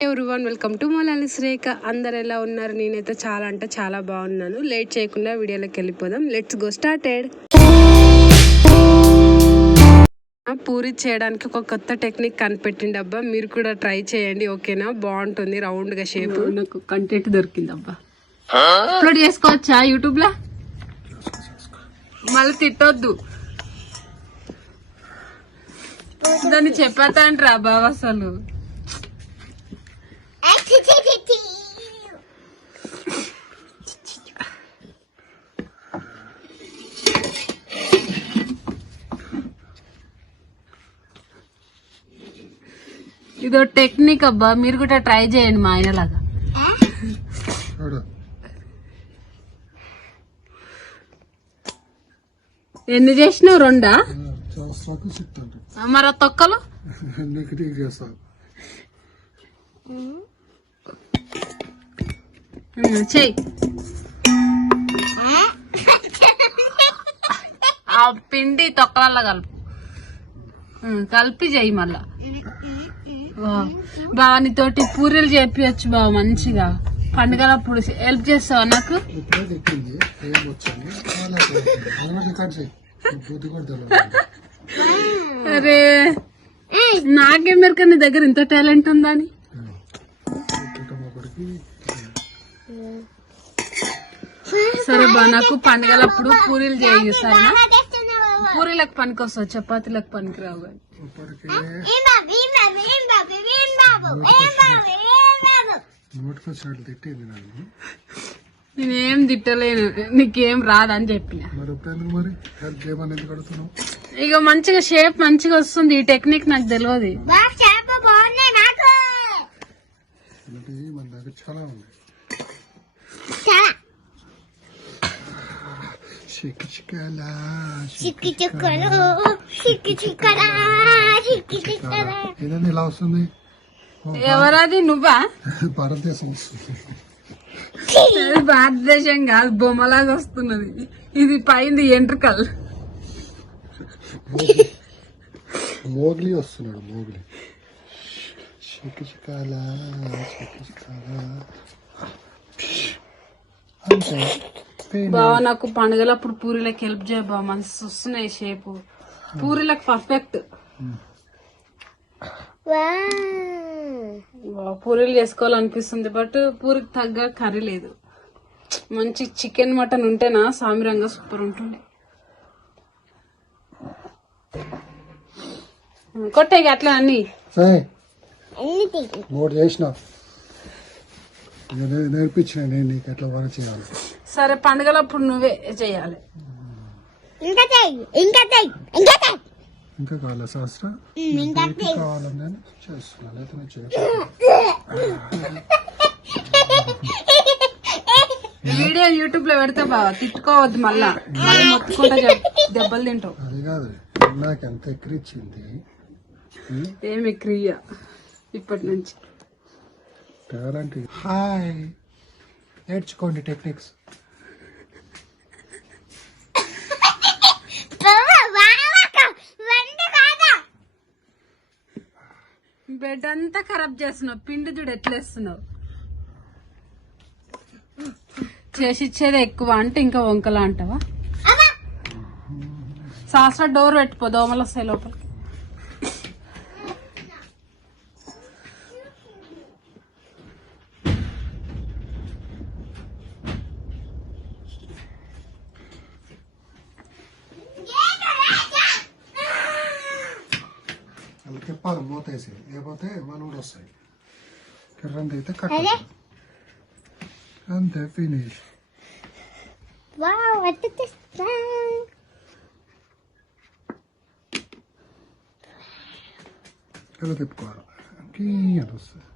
One welcome to మొలాలి శ్రేఖ అందరు ఎలా ఉన్నారు? నేనైతే చాలా అంటే చాలా బాగున్నాను. లేట్ చేయకుండా వీడియోలోకి వెళ్ళిపోదాం. లెట్స్ గో స్టార్టెడ్ పూరి చేయడానికి ఒక కొత్త టెక్నిక్ కనిపెట్టింది అబ్బా. మీరు కూడా ట్రై చేయండి ఓకేనా? బాగుంటుంది రౌండ్గా షేప్ నాకు కంటెంట్ దొరికింది అబ్బా. అప్లోడ్ చేసుకోవచ్చా యూట్యూబ్లో? మళ్ళీ తిట్టొద్దు. దాన్ని చెప్పేస్తాంట్రా బాబా అసలు. ఇదో టెక్నిక్ అబ్బా మీరు కూడా ట్రై చేయండి మా ఆయనలాగా ఎన్ని చేసినావు? రెండా? మరి తొక్కలు? చెయ్యి. ఆ పిండి తొక్కలల్లో కలుపు. కలిపి చెయ్యి మళ్ళా. వా. బావ నీతోటి పూరీలు చేపియచ్చు బావ మంచిగా. పండుగలప్పుడు హెల్ప్ చేస్తావా నాకు? చేయి. అరే నాకేం మెరక నీ దగ్గర ఇంత టాలెంట్ ఉందని సరే బా నాకు పండుగలప్పుడు పూరీలు చేయి సరేనా? పూరీలకు పనికి వస్తావు చపాతీలకు పనికి రావు కానీ ఇప్పటికే నోటికొచ్చినట్లు తిట్టింది నన్ను నేనేం తిట్టలేను నీకేం రాదని చెప్పిన. మరి ఇప్పుడు ఎందుకు మరి? హెల్ప్ చేయమని ఎందుకు అడుగుతున్నావు? ఇక మంచిగా షేప్ మంచిగా వస్తుంది ఈ టెక్నిక్ నాకు తెలియదు ఇలాంటివి మన దగ్గర చాలా ఉన్నాయి చిక్కి చిక్కలా చిక్కి చిక్కలా ఇదండి ఇలా వస్తుంది ఎవరది నువ్వా? భారతదేశం. వస్తుంది అది భారతదేశం కాదు బొమ్మలాగా వస్తున్నది. ఇది పైంది ఎంట్రుకల్ మోగ్లీ. వస్తున్నాడు మోగ్లీ. చిక్కి చిక్కాలా చిక్కి చిక్కాలా అంతే బావ నాకు పండుగలప్పుడు పూరీలకు హెల్ప్ చేయ బావ మంచి వస్తున్నాయి షేప్. పూరీలకు పర్ఫెక్ట్ పూరీలు చేసుకోవాలనిపిస్తుంది బట్ పూరికి తగ్గ కర్రీ లేదు. మంచి చికెన్ మటన్ ఉంటేనా సామిరంగా సూపర్ ఉంటుంది. కొట్టాయి అట్లా అన్ని. మూడు చేసిన నేర్పించిన నేను నీకు ఎట్లా వరకు చేయాలి. సరే పండుగలప్పుడు నువ్వే చేయాలి. ఇంకా కావాలా శాస్త్ర? కావాలని నేను చేస్తున్నాను వీడియో యూట్యూబ్లో పెడితే బావా తిట్టుకోవద్దు మళ్ళా. మళ్ళీ మొత్తుకుంటా దెబ్బలు తింటావు. అది కాదు నాకు ఎంత ఎక్కిరిచ్చింది? ఏమి క్రియ ఇప్పటి నుంచి? టాలెంట్ హాయ్ నేర్చుకోండి టెక్నిక్స్. బెడ్ అంతా ఖరాబ్ చేస్తున్నావు. పిండి చూడు ఎట్లేస్తున్నావు చేసి ఇచ్చేది ఎక్కువ అంటే ఇంకా వంకలా అంటావా? శాస్త్ర డోర్ పెట్టుకో దోమలు వస్తాయి లోపలికి అలా తిప్పాలి మూత వేసి లేకపోతే మనం కూడా వస్తాయి కిర్రంది అయితే కట్ట అంతే ఫినిష్ వస్తుంది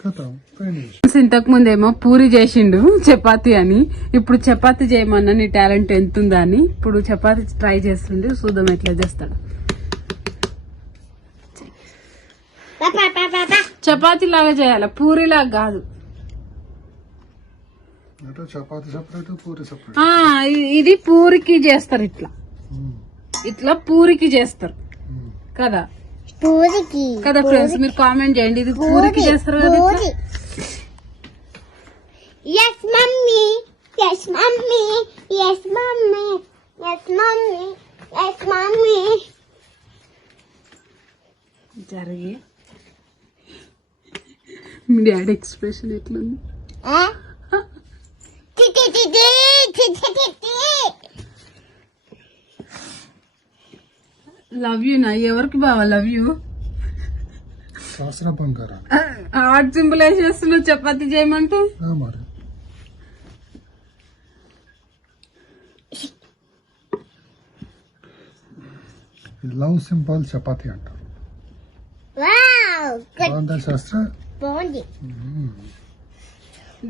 కథం ఫినిష్ ఇంతకు ముందేమో పూరి చేసిండు చపాతి అని. ఇప్పుడు చపాతి చేయమన్నా నీ టాలెంట్ ఎంత ఉందా అని. ఇప్పుడు చపాతి ట్రై చేస్తుండే చూద్దాం ఎట్లా చేస్తాడు. చపాతీ లాగా చేయాలి. పూరి లాగా కాదు. అంటే చపాతి సపరేట్ పూరి సపరేట్? ఆ, ఇ- ఇది పూరికి చేస్తారు ఇట్లా. ఇట్లా పూరికి చేస్తారు. కదా? పూరికి. కదా ఫ్రెండ్స్ మీరు కామెంట్ చేయండి. ఇది పూరికి చేస్తారు కదా? Yes mummy yes mummy yes mummy yes mummy yes mummy జరిగి మీ డాడీ ఎక్స్ప్రెషన్ ఎట్లుంది? లవ్ యూ నా. ఎవరికి బావా లవ్ యూ హార్ట్ సింపుల్ వేసేస్తున్నావు చపాతి చేయమంటే? ఆ మరి. లవ్ సింపుల్ చపాతి అంటారు. శాస్త్ర? బాగుంది.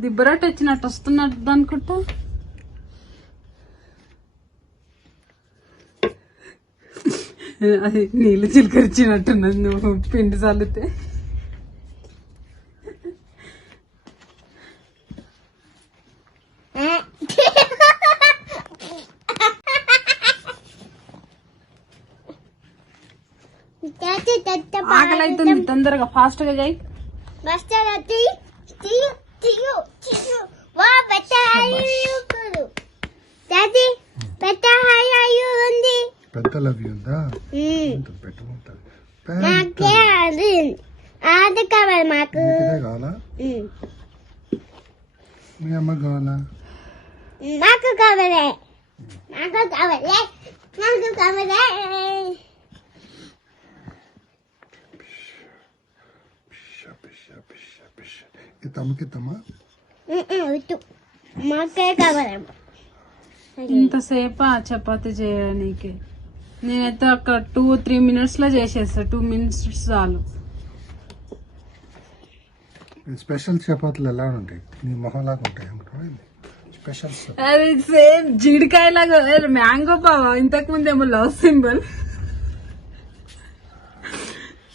దిబ్బరాట్ వచ్చినట్టు వస్తున్నట్టు అనుకుంటా. అది నీళ్ళు చిలకరించినట్టున్నది నువ్వు పిండి చల్లితే. ఆకలి అవుతుంది తొందరగా ఫాస్ట్గా చేయి. బస్తా తి తియు తియు తియు వా అయ్యు కురు తాతి బట్ట అయ్యు ఉంది పెద్ద లవ్ ఉందా పెట్టుకుంటుంది నాకే అది అది కావాలి మాకు. కావాలా. మీ అమ్మ కావాలా? నాకు కావాలి. నాకు కావాలి. నాకు కావాలి. ఇంతసేపు ఆ చపాతి చేయడానికి నేనైతే అక్కడ టూ త్రీ మినిట్స్లో చేసేస్తా టూ మినిట్స్ చాలు స్పెషల్ చపాతీలు ఎలా ఉంటాయి నీ మొహంలాగా ఉంటాయి స్పెషల్ అది సేమ్ జీడికాయలాగా మ్యాంగో బావా ఇంతకు ముందేమో లవ్ సింబల్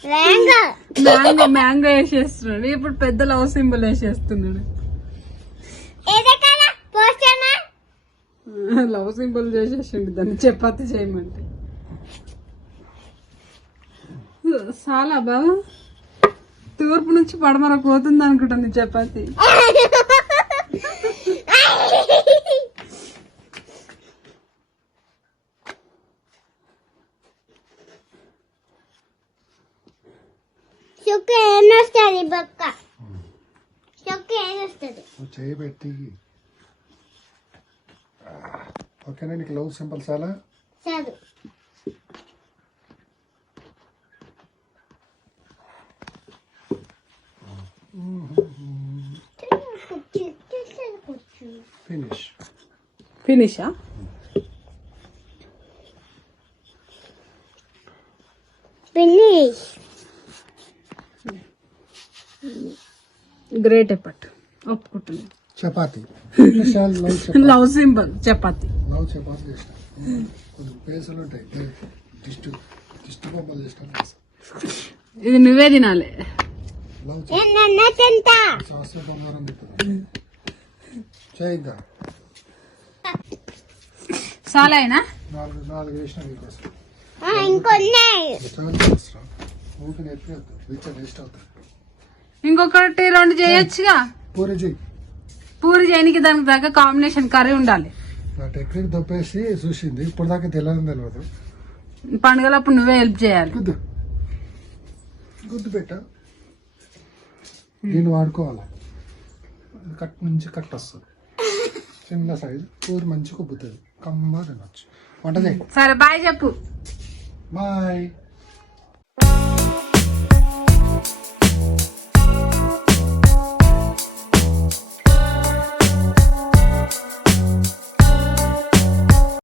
రేంగా మ్యాంగో మ్యాంగో వేసేస్తున్నాడు. ఇప్పుడు పెద్ద లవ్ సింబల్ వేసేస్తున్నాడు. లవ్ సింబల్ చేసేసిండు. దాన్ని చపాతి చేయమంటే. చాలా బావా తూర్పు నుంచి పడమర పోతుంది అనుకుంటాను చపాతి చుక్క ఏనొస్తుంది బొక్క? చుక్క ఏనొస్తుంది నువ్వు చేయి పెట్టి. ఓకేనా నీకు లవ్ సింపుల్ చాలా? చదువు ఫినిష్ ఫినిషా ఫినిష్ గ్రేట్ ఎప్పట్ ఒప్పుకుంటున్నాను. Chapati. Love symbol chapati. Love chapati పేసలు ఉంటాయి. దిష్టి దిష్టి బొమ్మలు చేసిన ఇది నువ్వే తినాలి. శాస్త్ర బంగారం చేయిద్దా? చాలా అయినా నాలుగు వేసిన మీకోసం ఊరికి వేస్ట్ అవుతుంది. ఇంకొకటి రెండు చేయొచ్చుగా? పూరి చెయ్యి పూరి చేయనికి దానికి తగ్గ కాంబినేషన్ కర్రీ ఉండాలి. నా టెక్నిక్ దొప్పేసి చూసింది. ఇప్పుడు దాకా తెలియదు తెలియదు పండుగలప్పుడు నువ్వే హెల్ప్ చేయాలి. గుద్దు. గుద్దు పెట్ట. దీన్ని వాడుకోవాలి? కట్ నుంచి కట్ వస్తుంది. చిన్న సైజు కూర మంచిగా ఉబ్బుతుంది. కమ్మ తినొచ్చు. వంట చేయి. సరే బాయ్ చెప్పు. బాయ్